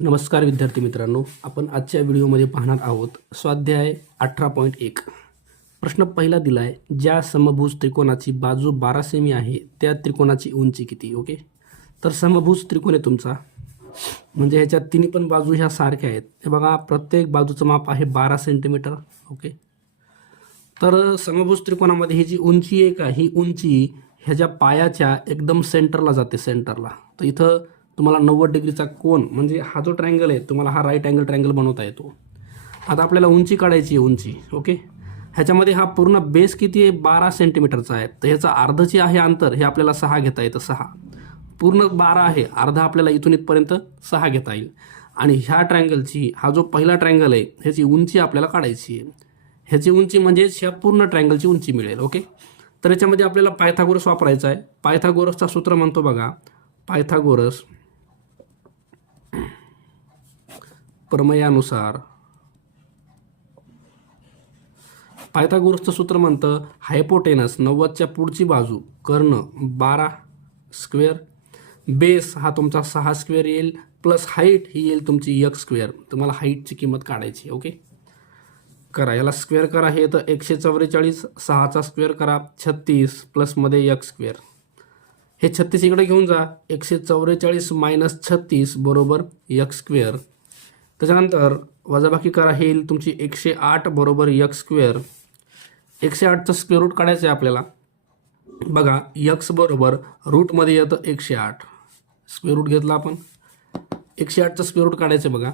नमस्कार विद्यार्थी मित्रांनो, आपण आजच्या व्हिडिओमध्ये पाहणार आहोत स्वाध्याय 18.1. प्रश्न पहिला दिला आहे, ज्या समभुज त्रिकोणाची बाजू 12 सेमी आहे त्या त्रिकोणाची उंची किती. ओके, तर समभुज त्रिकोण आहे तुमचा, म्हणजे ह्याच्या तिन्ही पण बाजू ह्या सारख्या आहेत. हे बघा, प्रत्येक बाजूचं माप आहे 12 सेंटीमीटर. ओके, तर समभुज त्रिकोणामध्ये ही जी उंची आहे का, ही उंची ह्याच्या पायाच्या एकदम सेंटरला जाते, सेंटरला. तर इथं तुम्हाला 90 डिग्रीचा कोन, म्हणजे हा जो ट्रायंगल आहे तुम्हाला हा राईट अँगल ट्रायंगल बनवता येतो. आता आपल्याला उंची काढायची आहे, उंची. ओके, ह्याच्यामध्ये हा पूर्ण बेस किती आहे, 12 सेंटीमीटरचा आहे. तर ह्याचा अर्धचे आहे अंतर, हे आपल्याला 6 घेता येतं. 6 पूर्ण 12 आहे, अर्धा आपल्याला इथून इथपर्यंत 6 घेता येईल. आणि ह्या ट्रायंगलची, हा जो पहिला ट्रायंगल आहे ह्याची उंची आपल्याला काढायची आहे. ह्याची उंची म्हणजे ह्या पूर्ण ट्रायंगलची उंची मिळेल. ओके, तर याच्यामध्ये आपल्याला पायथागोरस वापरायचा आहे. पायथागोरसचा सूत्र म्हणतो बघा, पायथागोरस प्रमेयानुसार, पायथागोरसचं सूत्र म्हणतं हायपोटेनस 90च्या पुढची बाजू, कर्ण 12 स्क्वेअर, बेस हा तुमचा 6 स्क्वेअर येईल, प्लस हाईट ही येईल तुमची 1 स्क्वेअर. तुम्हाला हाईटची किंमत काढायची. ओके, करा, याला स्क्वेअर करा. हे तर 144, 6चा स्क्वेअर करा 36, प्लसमध्ये 1 स्क्वेअर. हे 36 इकडे घेऊन जा, 144 मायनस 36 बरोबर 1 स्क्वेअर. त्याच्यानंतर वजाबाकी करा, हे येईल तुमची 108 बरोबर 1 स्क्वेअर. 108चं स्क्वेअर रूट काढायचं आहे आपल्याला. बघा, यक्स बरोबर रूटमध्ये येतं 108, स्क्वेअर रूट घेतला आपण. 108चं स्क्वेअर रूट काढायचं बघा,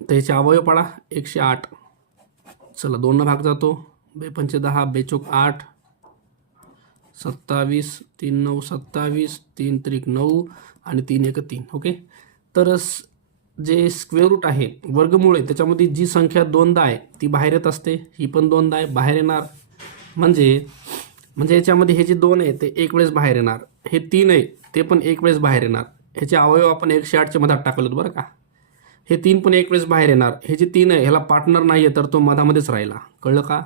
तर ह्याचे अवयव पाडा. 108, चला 2 भाग जातो, 2 पंचे 10, 2 चौक 8, 27, 3 9 27, 3 त्रिक 9 आणि 3 एक 3. ओके, तर जे स्क्वेअर रूट आहे, वर्गमूळ आहे, त्याच्यामध्ये जी संख्या दोनदा आहे ती बाहेर येत असते. ही पण दोनदा आहे, बाहेर येणार. म्हणजे याच्यामध्ये हे जे 2 आहे ते एक वेळेस बाहेर येणार, हे 3 आहे ते पण एक वेळेस बाहेर येणार. ह्याचे अवयव आपण 108च्या मधात टाकलेत बरं का. हे 3 पण एक वेळेस बाहेर येणार. हे जे 3 आहे ह्याला पार्टनर नाही आहे, तर तो मधामध्येच राहिला. कळलं का?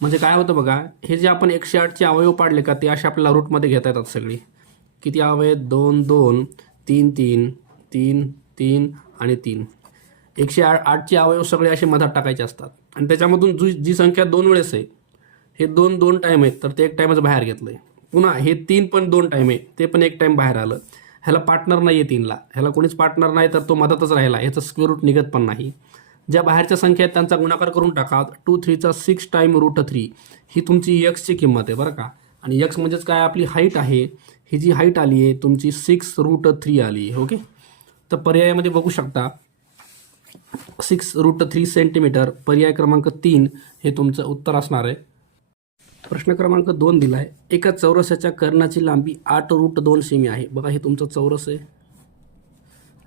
म्हणजे काय होतं बघा, हे जे आपण 108चे अवयव पाडले का ते असे आपल्याला रूटमध्ये घेता येतात सगळी. किती अवयव? 2 2 3 3 3 3 आणि 3. 108चे अवयव सगळे असे मधात टाकायचे असतात. आणि त्याच्यामधून जी संख्या 2 वेळेस आहे, हे 2 टाईम आहेत, तर ते एक टाईमच बाहेर घेतलं आहे. पुन्हा हे 3 पण 2 टाईम आहे, ते पण एक टाईम बाहेर आलं. ह्याला पार्टनर नाही आहे 3ला, ह्याला कोणीच पार्टनर नाही, तर तो मधातच राहिला. ह्याचं स्क्वेअर रूट निघत पण नाही. ज्या बाहेरच्या संख्या आहेत त्यांचा गुणाकार करून टाका. 2 3 6 टाईम √3 ही तुमची यक्सची किंमत आहे बरं का. आणि यक्स म्हणजेच काय, आपली हाईट आहे. ही जी हाईट आली आहे तुमची 6√3 आली आहे. ओके, तर पर्यायामध्ये बघू शकता 6√3 सेंटीमीटर. पर्याय क्रमांक 3 हे तुमचं उत्तर असणार आहे. प्रश्न क्रमांक 2 दिला आहे, एका चौरसाच्या कर्णाची लांबी 8√2 सेमी आहे. बघा, हे तुमचं चौरस आहे,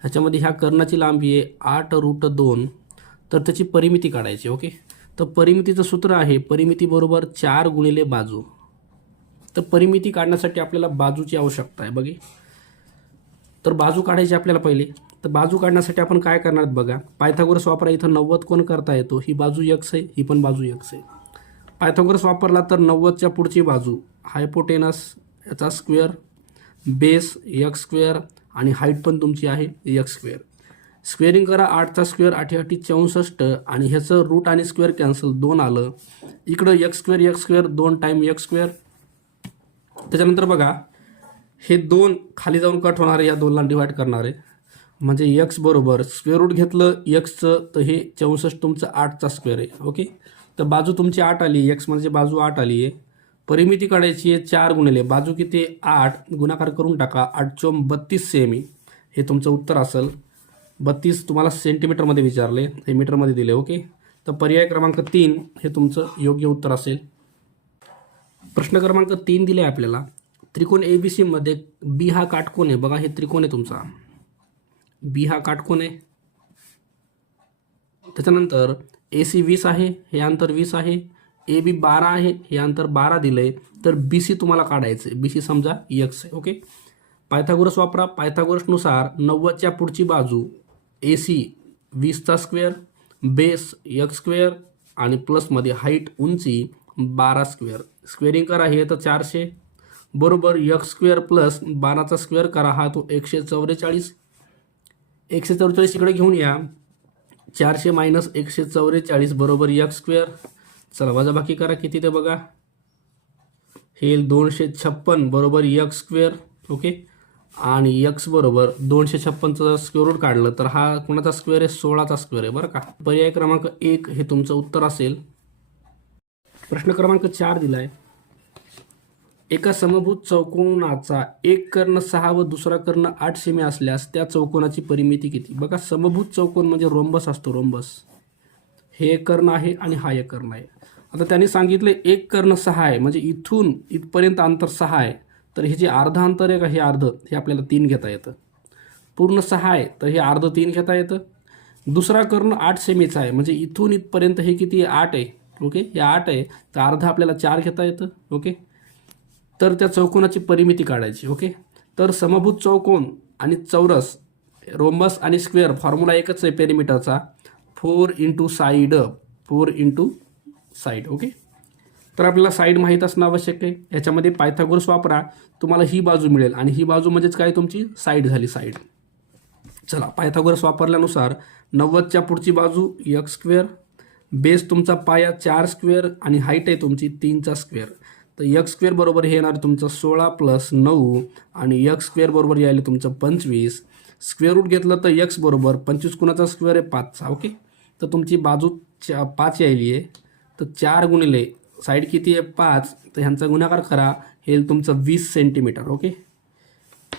ह्याच्यामध्ये ह्या कर्णाची लांबी आहे 8√2. तर त्याची परिमिती काढायची. ओके, तर परिमितीचं सूत्र आहे परिमिती बरोबर 4 गुणिले बाजू. तर परिमिती काढण्यासाठी आपल्याला बाजूची आवश्यकता आहे. बघे, तर बाजू काढायची आपल्याला पहिले. तर बाजू काढण्यासाठी आपण काय करणार बघा, पायथागोरस वापरा. इथं 90 कोण करता येतो, ही बाजू यक्स आहे, ही पण बाजू यक्स आहे. पायथागोरस वापरला तर 90च्या पुढची बाजू हायपोटेनस, याचा स्क्वेअर, बेस 1 स्क्वेअर आणि हाईट पण तुमची आहे 1 स्क्वेअर. स्क्वेअरिंग करा, 8चा स्क्वेअर 8 8 64 आणि ह्याचं रूट आणि स्क्वेअर कॅन्सल, 2 आलं. इकडं 1 स्क्वेअर 2 टाईम 1 स्क्वेअर. त्याच्यानंतर बघा, हे 2 खाली जाऊन कट होणार आहे, या 2ला डिवाईड करणार आहे. म्हणजे यक्स बरोबर स्क्वेअर रूट घेतलं यक्सचं, तर हे 64 तुमचं 8चा स्क्वेअर आहे. ओके, तर बाजू तुमची 8 आली, यक्स म्हणजे बाजू 8 आली आहे. परिमिती काढायची आहे 4 गुणिले बाजू किती 8, गुणाकार करून टाका. 8 चौक 32 सेमी हे तुमचं उत्तर असेल. 32 तुम्हाला सेंटीमीटरमध्ये विचारले, हे मीटरमध्ये दिले. ओके, तर पर्याय क्रमांक 3 हे तुमचं योग्य उत्तर असेल. प्रश्न क्रमांक 3 दिले आहे आपल्याला, त्रिकोण ABC मध्ये बी हा काटकोन आहे. बघा, हे त्रिकोण आहे तुमचा, बी हा काटकोन आहे. त्याच्यानंतर AC 20 आहे, हे अंतर 20 आहे. AB 12 आहे, हे अंतर 12 दिलंय. तर BC तुम्हाला काढायचं आहे. BC समजा यक्स आहे. ओके, पायथागोरस वापरा. पायथागोरसनुसार 90च्या पुढची बाजू AC 20चा स्क्वेअर, बेस 1 स्क्वेअर आणि प्लसमध्ये हाईट उंची 12 स्क्वेअर. स्क्वेअरिंग करा, हे तर 400 बरोबर 1 स्क्वेअर प्लस 12चा स्क्वेअर करा, हा तो 144. 144 इकडे घेऊन या. 400 मायनस 144 बरोबर यक्स स्क्वेअर. चला वजाबाकी करा, किती ते बघा. हे 256 बरोबर यक्स स्क्वेअर. ओके. आणि यक्स बरोबर 256चं स्क्वेअर रूट काढलं तर हा कोणाचा स्क्वेअर आहे, 16चा स्क्वेअर आहे बरं का. पर्याय क्रमांक 1 हे तुमचं उत्तर असेल. प्रश्न क्रमांक 4 दिला आहे. एका समभुज चौकोनाचा एक कर्ण 6 व दुसरा कर्ण 8 सेमी असल्यास त्या चौकोनाची परिमिती किती. बघा समभुज चौकोन म्हणजे रोम्बस असतो, रोम्बस. हे एक कर्ण आहे आणि हा एक कर्ण आहे. आता त्यांनी सांगितले एक कर्ण 6 आहे म्हणजे इथून इथपर्यंत अंतर 6 आहे. तर हे जे अर्ध अंतर आहे का, हे अर्ध, हे आपल्याला 3 घेता येतं. पूर्ण 6 आहे तर हे अर्ध 3 घेता येतं. दुसरा कर्ण 8 सेमीचा आहे म्हणजे इथून इथपर्यंत हे किती आहे, 8 आहे. ओके. हे 8 आहे तर अर्ध आपल्याला 4 घेता येतं. ओके. तर त्या चौकोनाची परिमिती काढायची. ओके. तर समभुज चौकोन आणि चौरस, रोम्बस आणि स्क्वेअर फॉर्म्युला एकच आहे पेरिमीटरचा, 4 into side, 4 into side. Okay. तर आपल्याला साईड माहीत असणं आवश्यक आहे. याच्यामध्ये पायथागोरस वापरा, तुम्हाला ही बाजू मिळेल आणि ही बाजू म्हणजेच काय, तुमची साईड झाली, साईड. चला पायथागोरस वापरल्यानुसार 90च्या पुढची बाजू यक्स स्क्वेअर, बेस तुमचा पाया 4 स्क्वेअर आणि हाईट आहे तुमची 3चा स्क्वेअर. तर यक्स स्क्वेअर बरोबर हे येणार तुमचं 16 + 9 आणि यक्स स्क्वेअर बरोबर यायला तुमचं 25. स्क्वेअर रूट घेतलं तर यक्स बरोबर 25 कुणाचा स्क्वेअर आहे, 5चा. ओके. तर तुमची बाजू 5 यायली आहे. तर 4 गुणिले साईड किती आहे, 5, तर ह्यांचा गुणाकार करा, हे तुमचं 20 सेंटीमीटर. ओके.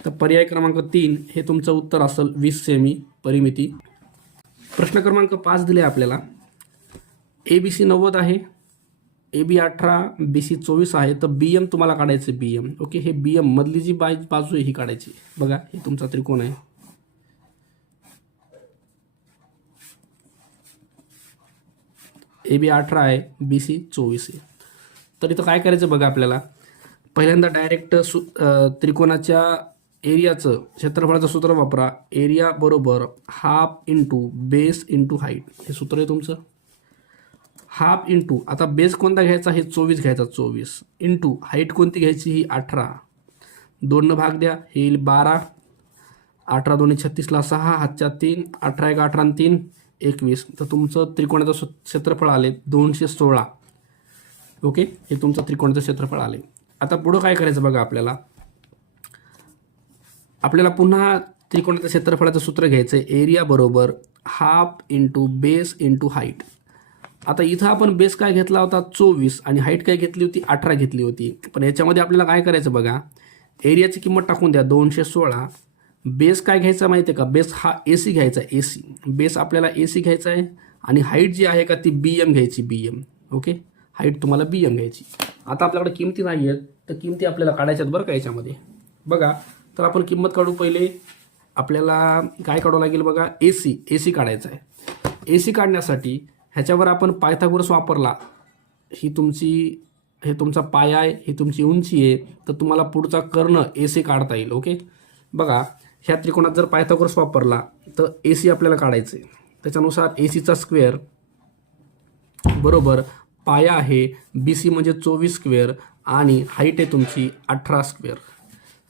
तर पर्याय क्रमांक 3 हे तुमचं उत्तर असेल 20 सेमी परिमिती. प्रश्न क्रमांक 5 दिले आपल्याला. ABC 90 आहे, AB 18, BC 24 आहे. तर BM तुम्हाला काढायचं, BM. ओके. हे BM मधली जी बाजू आहे ही काढायची. बघा हे तुमचा त्रिकोण आहे. AB 18 आहे, BC 24 आहे. तर इथं काय करायचं बघा आपल्याला. पहिल्यांदा डायरेक्ट त्रिकोणाच्या एरियाचं क्षेत्रफळाचं सूत्र वापरा. एरिया बरोबर half into base into height, हे सूत्र आहे तुमचं. हाफ इंटू, आता बेस कोणता घ्यायचा, हे 24 घ्यायचा, 24 इंटू हाईट कोणती घ्यायची, ही 18. 2 भाग द्या, हे येईल 12. 18 2 36ला 6, हातच्या 3, 18 1 18 आणि 3 21. तर तुमचं त्रिकोणाचं क्षेत्रफळ आले 216. ओके. हे तुमचं त्रिकोणाचं क्षेत्रफळ आले. आता पुढं काय करायचं बघा आपल्याला. आपल्याला पुन्हा त्रिकोणाच्या क्षेत्रफळाचं सूत्र घ्यायचं आहे. एरिया बरोबर half into base into height. आता इथं आपण बेस काय घेतला होता, 24, आणि हाईट काय घेतली होती, 18 घेतली होती. पण याच्यामध्ये आपल्याला काय करायचं बघा, एरियाची किंमत टाकून द्या 216. बेस काय घ्यायचा माहिती आहे का, बेस हा AC घ्यायचा, AC. बेस आपल्याला AC घ्यायचा आहे आणि हाईट जी आहे का ती BM घ्यायची, BM. ओके. हाईट तुम्हाला BM घ्यायची. आता आपल्याकडे किमती नाही आहेत तर किमती आपल्याला काढायच्यात बरं का याच्यामध्ये. बघा तर आपण किंमत काढू. पहिले आपल्याला काय काढावं लागेल बघा, AC काढायचं आहे. AC काढण्यासाठी ह्याच्यावर आपण पायथागोरस वापरला. ही तुमचा पाया आहे, ही तुमची उंची आहे. तर तुम्हाला पुढचा कर्ण AC काढता येईल. ओके. बघा ह्या त्रिकोणात जर पायथागोरस वापरला तर AC आपल्याला काढायचं आहे. त्याच्यानुसार ACचा स्क्वेअर बरोबर पाया आहे BC म्हणजे 24 स्क्वेअर आणि हाईट आहे तुमची 18 स्क्वेअर.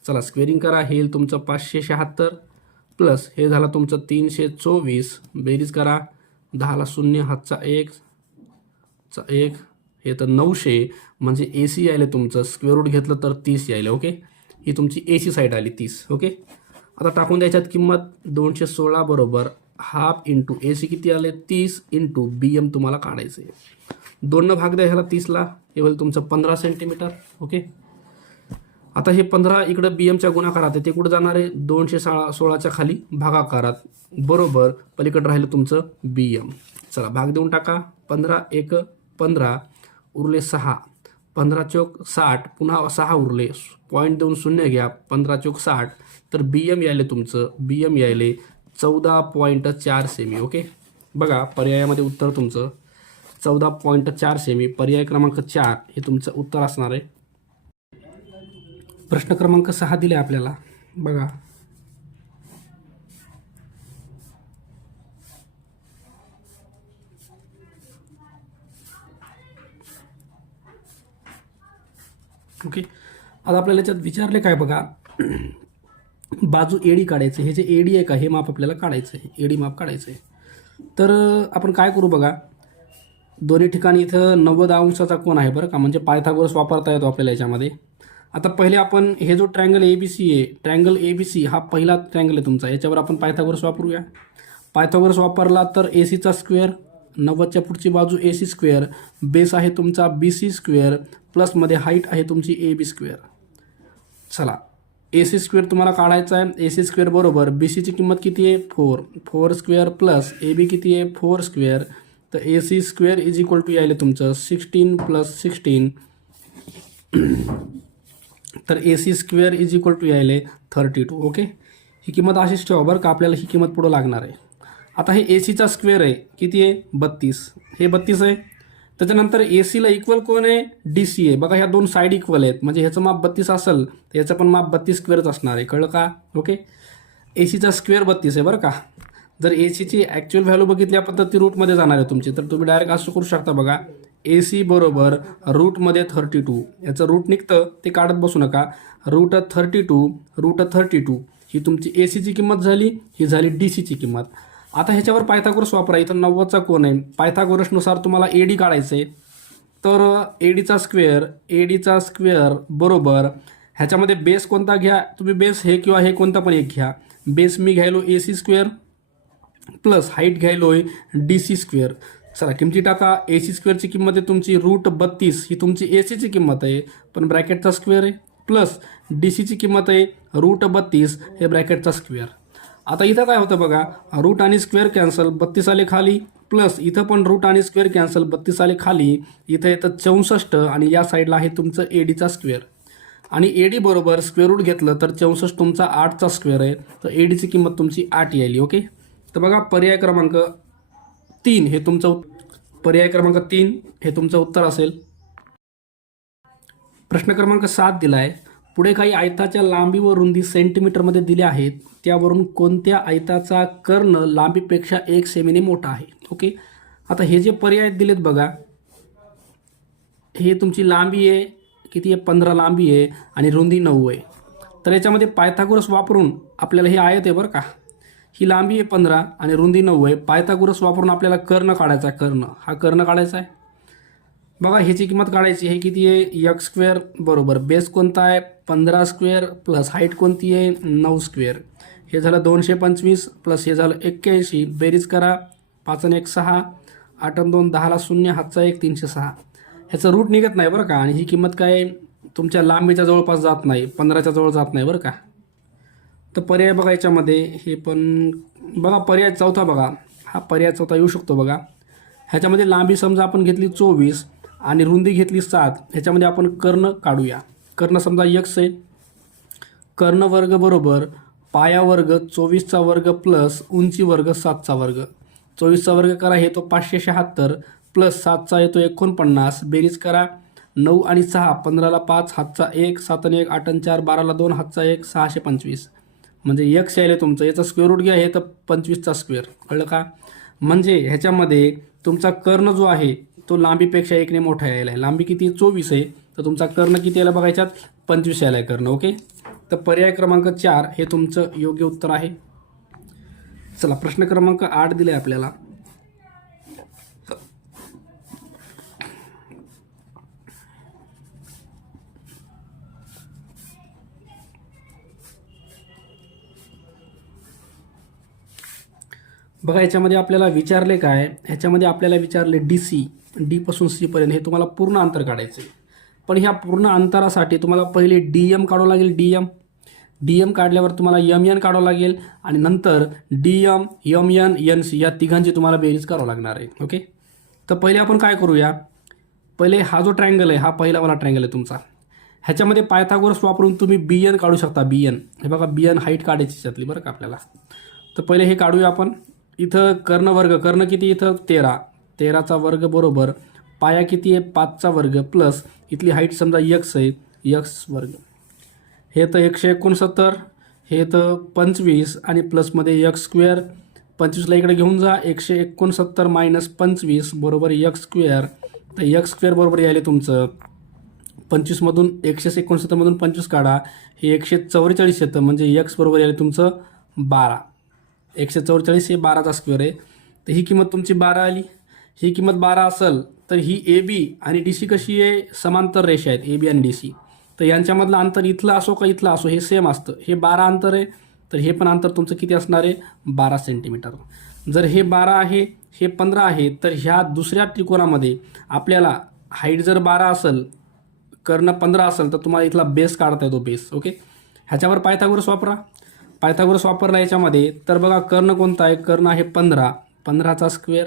चला स्क्वेअरिंग करा, हे तुमचं 576 प्लस हे झालं तुमचं 324. बेरीज करा, 10ला 0, हातचा 1 चा 1, हे तर 900 म्हणजे AC यायला तुमचं. स्क्वेअर रूट घेतलं तर 30 यायला. ओके. ही तुमची AC साईड आली 30. ओके. आता टाकून द्यायच्यात किंमत. 216 बरोबर हाफ इंटू AC किती आले, 30 इंटू BM तुम्हाला काढायचं आहे. 2 भाग द्या ह्याला 30ला, हे होईल तुमचं 15 सेंटीमीटर. ओके. आता हे 15 इकडं BMच्या गुणाकारात आहे, ते कुठं जाणार आहे, 216च्या खाली भागाकारात बरोबर पलीकडे राहिलं तुमचं BM. चला भाग देऊन टाका. 15 1 15 उरले 6, 15 चौक 60, पुन्हा 6 उरले, पॉईंट देऊन 0 घ्या, 15 चौक 60. तर BM यायले तुमचं, BM यायले 14.4 सेमी. ओके. बघा पर्यायामध्ये उत्तर तुमचं 14.4 सेमी. पर्याय क्रमांक 4 हे तुमचं उत्तर असणार आहे. प्रश्न क्रमांक 6 दिले आपल्याला. बघा ओके. आता आपल्याला याच्यात विचारले काय बघा, बाजू एडी काढायचं, हे जे एडी आहे का हे माप आपल्याला काढायचं आहे, एडी माप काढायचं आहे. तर आपण काय करू बघा, दोन्ही ठिकाणी इथं 90 अंशाचा कोन आहे बरं का, म्हणजे पायथागोरस वापरता येतो आपल्याला याच्यामध्ये. आता पहिले आपण हे जो ट्रायंगल ABC आहे, ट्रायंगल ABC हा पहिला ट्रायंगल आहे तुमचा, याच्यावर आपण पायथागोरस वापरूया. पायथागोरस वापरला तर ACचा स्क्वेअर, 90च्या पुढची बाजू AC स्क्वेअर, बेस आहे तुमचा BC स्क्वेअर, प्लसमध्ये हाईट आहे तुमची AB स्क्वेअर. चला, AC स्क्वेअर तुम्हाला काढायचा आहे. AC स्क्वेअर बरोबर BCची किंमत किती आहे 4 स्क्वेअर प्लस AB किती आहे 4 स्क्वेअर. तर AC square is equal to यायला तुमचं 16 + 16. तर AC square is equal to यायले 32. ओके, ही किंमत अशीच ठेवा बरं का, आपल्याला ही किंमत पुढं लागणार आहे. आता हे ACचा स्क्वेअर आहे किती आहे 32, हे 32 आहे. त्याच्यानंतर ACला इक्वल कोण आहे DC आहे. बघा ह्या दोन साईड इक्वल आहेत, म्हणजे ह्याचं माप 32 असेल तर याचं पण माप 32 स्क्वेअरच असणार आहे. कळलं का? ओके, ACचा स्क्वेअर 32 आहे बरं का. जर ACची ॲक्च्युअल व्हॅल्यू बघितली आपण तर ती रूटमध्ये जाणार आहे तुमची, तर तुम्ही डायरेक्ट असं करू शकता बघा, AC बरोबर रूटमध्ये 32. याचं रूट निघतं ते काढत बसू नका. रूट 32 ही तुमची ACची किंमत झाली, ही झाली DCची किंमत. आता ह्याच्यावर पायथागोरस वापरा. इथं 90चा कोन आहे, पायथागोरसनुसार तुम्हाला AD काढायचं आहे. तर ADचा स्क्वेअर बरोबर ह्याच्यामध्ये बेस कोणता घ्या तुम्ही, बेस हे किंवा हे कोणता पण एक घ्या. बेस मी घ्यायलो AC स्क्वेअर प्लस हाईट घ्यायलो आहे DC स्क्वेअर. चला किमती टाका. AC स्क्वेअरची किंमत आहे तुमची रूट 32, ही तुमची ACची किंमत आहे पण ब्रॅकेटचा स्क्वेअर आहे, प्लस DCची किंमत आहे रूट 32 हे ब्रॅकेटचा स्क्वेअर. आता इथं काय होतं बघा, रूट आणि स्क्वेअर कॅन्सल, 32 आले खाली, प्लस इथं पण रूट आणि स्क्वेअर कॅन्सल, 32 आले खाली. इथं येतं 64 आणि या साईडला आहे तुमचं ADचा स्क्वेअर. आणि AD बरोबर स्क्वेअर रूट घेतलं तर 64 तुमचा 8चा स्क्वेअर आहे, तर ADची किंमत तुमची 8 यायली. ओके, तर बघा पर्याय क्रमांक 3 हे तुमचं उत्तर असेल. प्रश्न क्रमांक 7 दिला आहे. पुढे काही आयताच्या लांबी व रुंदी सेंटीमीटरमध्ये दिल्या आहेत, त्यावरून कोणत्या आयताचा कर्ण लांबीपेक्षा 1 सेमीने मोठा आहे. ओके, आता हे जे पर्याय दिलेत बघा, हे तुमची लांबी आहे किती आहे 15 लांबी आहे आणि रुंदी 9 आहे. तर याच्यामध्ये पायथागोरस वापरून आपल्याला हे आयत आहे बरं का, ही लांबी आहे 15 आणि रुंदी 9 आहे. पायथागोरस वापरून आपल्याला कर्ण काढायचा आहे, हा कर्ण काढायचा आहे. बघा ह्याची किंमत काढायची, हे किती आहे x स्क्वेअर बरोबर बेस कोणता आहे 15 स्क्वेअर प्लस हाईट कोणती आहे 9 स्क्वेअर. हे झालं 225 प्लस हे झालं 81. बेरीज करा, 5 आणि 1 6, 8 आणि 2 10ला 0, हातचा 1 306. ह्याचं रूट निघत नाही बरं का. आणि ही किंमत काय तुमच्या लांबीच्या जवळपास जात नाही, 15च्या जवळ जात नाही बरं का. तर पर्याय बघा याच्यामध्ये, हे पण बघा पर्याय चौथा बघा, हा पर्याय चौथा येऊ शकतो बघा. ह्याच्यामध्ये लांबी समजा आपण घेतली 24 आणि रुंदी घेतली 7, ह्याच्यामध्ये आपण कर्ण काढूया. कर्ण समजा x आहे, कर्ण वर्ग बरोबर पाया वर्ग 24चा वर्ग प्लस उंची वर्ग 7चा वर्ग. 24चा वर्ग करा, हे तो 576 प्लस 7चा येतो 49. बेरीज करा, 9 आणि 6, 15ला 5, हातचा 1, 7 आणि 1, 8 आणि 4, 12ला 2, हातचा 1, 625. म्हणजे x यायला तुमचं, याचा स्क्वेअर रूट घ्या, हे तर 25चा स्क्वेअर. कळलं का? म्हणजे ह्याच्यामध्ये तुमचा कर्ण जो आहे तो लांबीपेक्षा 1ने मोठा यायला आहे. लांबी किती 24 आहे, तर तुमचा कर्ण किती यायला बघायच्यात 25 यायला आहे कर्ण. ओके, तर पर्याय क्रमांक 4 हे तुमचं योग्य उत्तर आहे. चला प्रश्न क्रमांक 8 दिला आहे आपल्याला. बघा याच्यामध्ये आपल्याला विचारले काय, ह्याच्यामध्ये आपल्याला विचारले DC, D पासून C पर्यंत हे तुम्हाला पूर्ण अंतर काढायचं आहे. पण ह्या पूर्ण अंतरासाठी तुम्हाला पहिले DM काढावं लागेल. DM काढल्यावर तुम्हाला MN काढावं लागेल आणि नंतर DM, MN, NC या तिघांची तुम्हाला बेरीज करावं लागणार आहे. ओके, तर पहिले आपण काय करूया, पहिले हा जो ट्रायंगल आहे हा पहिलावाला ट्रायंगल आहे तुमचा, ह्याच्यामध्ये पायथागोरस वापरून तुम्ही BN काढू शकता. BN हे बघा, BN हाईट काढायची त्यातली बरं का आपल्याला. तर पहिले हे काढूया आपण. इथं कर्ण किती, इथं 13चा वर्ग बरोबर पाया किती आहे 5चा वर्ग प्लस इथली हाईट समजा x आहे x वर्ग. हे तर 169, हे तर 25 आणि प्लसमध्ये x स्क्वेअर. 25ला इकडे घेऊन जा, 169 - 25 बरोबर x स्क्वेअर. तर x स्क्वेअर बरोबर यायले तुमचं 25मधून 169मधून 25 काढा, हे 144 येतं. म्हणजे x बरोबर आहे तुमचं 12. 144 हे 12चा स्क्वेअर आहे. तर ही किंमत तुमची 12 आली. ही किंमत 12 असेल तर ही ए बी आणि डी सी कशी आहे, समांतर रेषा आहेत ए बी आणि डी सी. तर यांच्यामधलं अंतर इथलं असो का इथलं असो हे सेम असतं. हे 12 अंतर आहे, तर हे पण अंतर तुमचं किती असणार आहे, 12 सेंटीमीटर. जर हे 12 आहे, हे 15 आहे, तर ह्या दुसऱ्या त्रिकोणामध्ये आपल्याला हाईट जर 12 असेल, कर्ण 15 असेल, तर तुम्हाला इथला बेस काढता येतो, बेस. ओके, ह्याच्यावर पायथागोरस वापरा. पायथागोरस वापरला याच्यामध्ये, तर बघा कर्ण कोणता आहे, कर्ण आहे 15. 15चा स्क्वेअर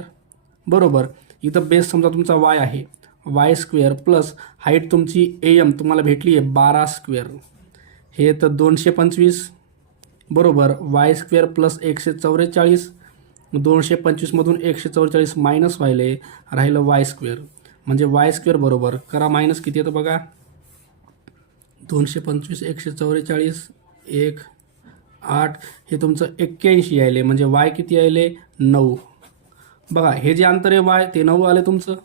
बरोबर. इथं बेस समजा तुमचा वाय आहे, वाय स्क्वेअर प्लस हाईट तुमची ए एम तुम्हाला भेटली आहे 12 स्क्वेअर. हे तर 225 बरोबर. Y square plus 144. 225मधून 144 मायनस व्हायले, राहिलं वाय स्क्वेअर. म्हणजे वाय स्क्वेअर बरोबर करा मायनस किती येतं बघा, 225 144 1 8, हे तुमचं 81 यायले. म्हणजे वाय किती यायले, 9. बघा हे जे अंतर आहे वाय ते 9 आले तुमचं.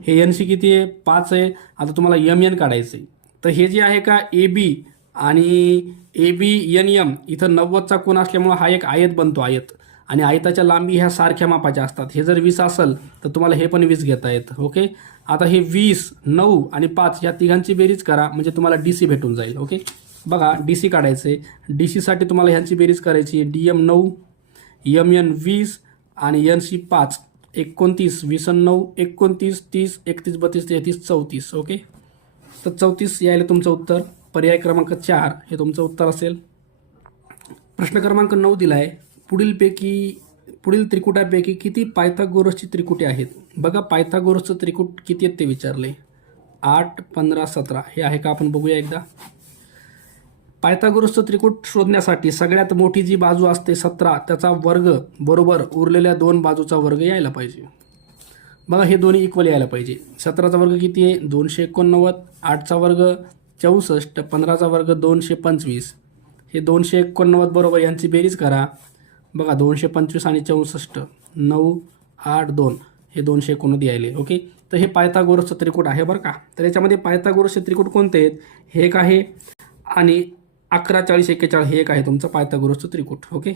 हे एन सी किती आहे, 5 आहे. आता तुम्हाला एम एन काढायचं आहे. तर हे जे आहे का ए बी आणि ए बी एन एम, इथं 90चा कोन असल्यामुळं हा एक आयत बनतो, आयत. आणि आयताच्या लांबी ह्या सारख्या मापाच्या असतात. हे जर 20 असेल तर तुम्हाला हे पण 20 घेता येतं. ओके, आता हे 20 9 आणि 5 या तिघांची बेरीज करा, म्हणजे तुम्हाला डी सी भेटून जाईल. ओके, बघा डी सी काढायचं आहे. डी सीसाठी तुम्हाला ह्यांची बेरीज करायची. डी एम 9, एम एन 20 आणि एन सी 5. 29 20 9 29 30 31 32 33 34. ओके, तर 34 यायला तुमचं उत्तर. पर्याय क्रमांक 4 हे तुमचं उत्तर असेल. प्रश्न क्रमांक 9 दिला आहे, पुढील त्रिकुटापैकी किती पायथागोरसची त्रिकुटे आहेत. बघा पायथागोरसचं त्रिकूट किती आहेत ते विचारले. 8 15 17 हे आहे का, आपण बघूया एकदा. पायथागोरसचं त्रिकूट शोधण्यासाठी सगळ्यात मोठी जी बाजू असते 17, त्याचा वर्ग बरोबर उरलेल्या दोन बाजूचा वर्ग यायला पाहिजे. बघा हे दोन्ही इक्वल यायला पाहिजे. 17चा वर्ग किती आहे, 289. 8चा वर्ग 64. 15चा वर्ग 225. हे 289 बरोबर, यांची बेरीज करा. बघा 225 आणि 64 9 8 2, हे 289 यायले. ओके, तर हे पायथागोरसचं त्रिकूट आहे बरं का. तर याच्यामध्ये पायथागोरसचे त्रिकूट कोणते आहेत, हे एक आहे आणि 11 40 41 हे एक आहे तुमचं पायथागोरसचं त्रिकूट. ओके,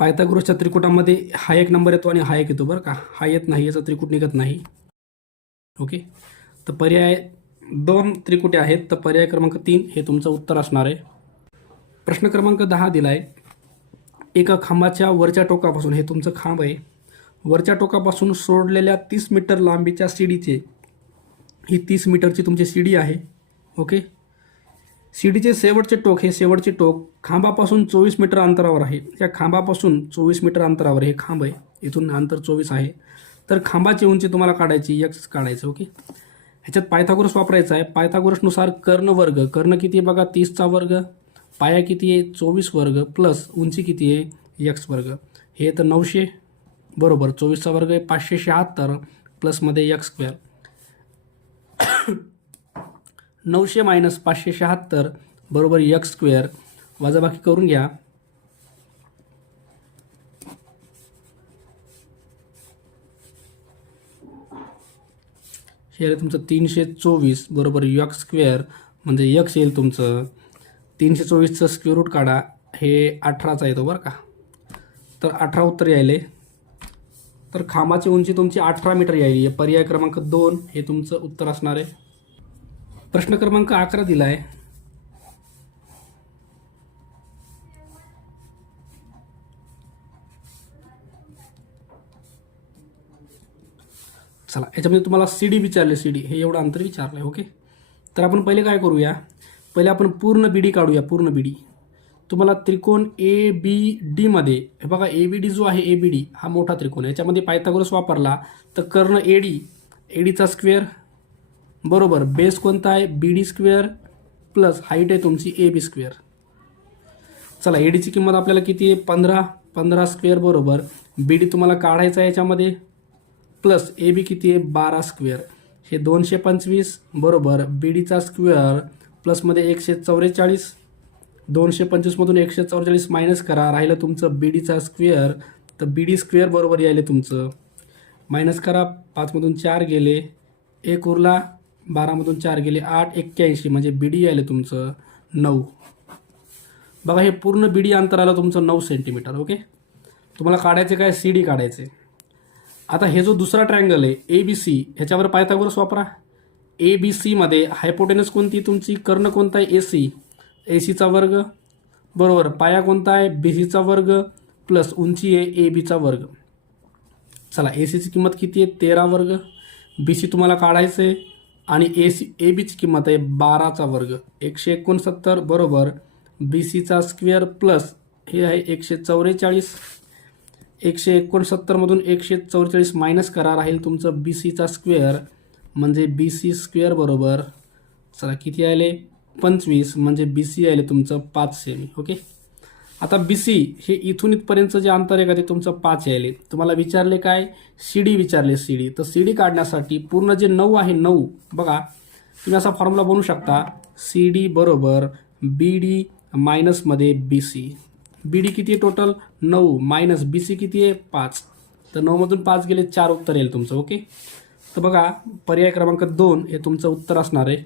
पायथागोरसच्या त्रिकुटामध्ये हा एक नंबर येतो आणि हा एक येतो बरं का. हा येत नाही, याचा त्रिकूट निघत नाही. ओके, तर पर्याय 2 त्रिकुटे आहेत, तर पर्याय क्रमांक 3 हे तुमचं उत्तर असणार आहे. प्रश्न क्रमांक 10 दिला आहे, एका खांबाच्या वरच्या टोकापासून, हे तुमचं खांब आहे, वरच्या टोकापासून सोडलेल्या 30 मीटर लांबीच्या सीडीचे, ही 30 मीटरची तुमची सीडी आहे. ओके, सीडीचे शेवटचे टोक, हे शेवटचे टोक खांबापासून 24 मीटर अंतरावर आहे. या खांबापासून 24 मीटर अंतरावर हे खांब आहे, इथून अंतर 24 आहे. तर खांबाची उंची तुम्हाला काढायची, एक्स काढायचं. ओके, ह्याच्यात पायथागोरस वापरायचा आहे. पायथागोरसनुसार कर्ण वर्ग, कर्ण किती आहे बघा 30चा वर्ग, पाया किती आहे 24 वर्ग प्लस उंची किती आहे एक्स वर्ग. हे तर 900 बरोबर. 24चा वर्ग आहे 576 प्लसमध्ये एक्स स्क्वेअर. 900 मायनस 576 बरोबर एक्स स्क्वेअर. वजाबाकी करून घ्या. हे तुमचं 324 बरोबर एक्स स्क्वेअर, म्हणजे एक्स येईल तुमचं. 324चं स्क्वेअर रूट काढा, हे 18चा येतो बरं का. तर 18 उत्तर यायले. तर खांबाची उंची तुमची 18 मीटर यायली. पर्याय क्रमांक 2 हे तुमचं उत्तर असणार आहे. प्रश्न क्रमांक 11 दिला आहे, चला याच्यामध्ये तुम्हाला सीडी विचारले, सीडी हे एवढं अंतर विचारलं आहे. ओके, तर आपण पहिले काय करूया, पहिले आपण पूर्ण बीडी काढूया. पूर्ण बीडी तुम्हाला त्रिकोण ए बी डीमध्ये, हे बघा ए बी डी जो आहे, ए बी डी हा मोठा त्रिकोण आहे. याच्यामध्ये पायथागोरस वापरला तर कर्ण ए डी, एडीचा स्क्वेअर बरोबर बेस कोणता आहे बी डी स्क्वेअर प्लस हाईट आहे तुमची ए बी स्क्वेअर. चला एडीची किंमत आपल्याला किती आहे 15. 15 स्क्वेअर बरोबर बी डी तुम्हाला काढायचा आहे याच्यामध्ये, प्लस ए बी किती आहे 12 स्क्वेअर. हे 225 बरोबर बी डीचा स्क्वेअर प्लसमध्ये 144. 225मधून 144 मायनस करा, राहिलं तुमचं बी डीचा स्क्वेअर. तर बी डी स्क्वेअर बरोबर यायले तुमचं, मायनस करा, 5मधून 4 गेले, 1 उरला 12मधून 4 गेले 8, 81 म्हणजे बी डी आले तुमचं 9. बघा हे पूर्ण बी डी अंतर आलं तुमचं 9 सेंटीमीटर. ओके, तुम्हाला काढायचे काय, सी डी काढायचे. आता हे जो दुसरा ट्रायंगल आहे ए बी सी, ह्याच्यावर पायथागोरस वापरा. ए बी सीमध्ये हायपोटेनस कोणती तुमची, कर्ण कोणता आहे, ए सी, ए सीचा वर्ग बरोबर, पाया कोणता आहे, बी सीचा वर्ग प्लस उंची आहे ए बीचा वर्ग. चला ए सीची किंमत किती आहे, 13 वर्ग. बी सी तुम्हाला काढायचं आहे आणि ए बीची किंमत आहे 12चा वर्ग, 169 बरोबर. बी सीचा स्क्वेअर प्लस हे आहे 144. 169मधून 144 मायनस करा, राहील तुमचं बी सीचा स्क्वेअर म्हणजे बी सी स्क्वेअर बरोबर. चला किती आले, 25 म्हणजे बी सी आले तुमचं 5 सेमी. ओके, आता बी सी हे इथून इथपर्यंतचं जे अंतर आहे का ते तुमचं 5 यायले. तुम्हाला विचारले काय, सी डी विचारले, सी डी. तर सी डी काढण्यासाठी पूर्ण जे 9 आहे 9, बघा तुम्ही असा फॉर्म्युला बनवू शकता, सी डी बरोबर बी डी मायनसमध्ये बी सी. बी डी किती आहे टोटल 9 मायनस बी सी किती आहे 5. तर 9मधून 5 गेले 4 उत्तर येईल तुमचं. ओके, तर बघा पर्याय क्रमांक 2 हे तुमचं उत्तर असणार आहे.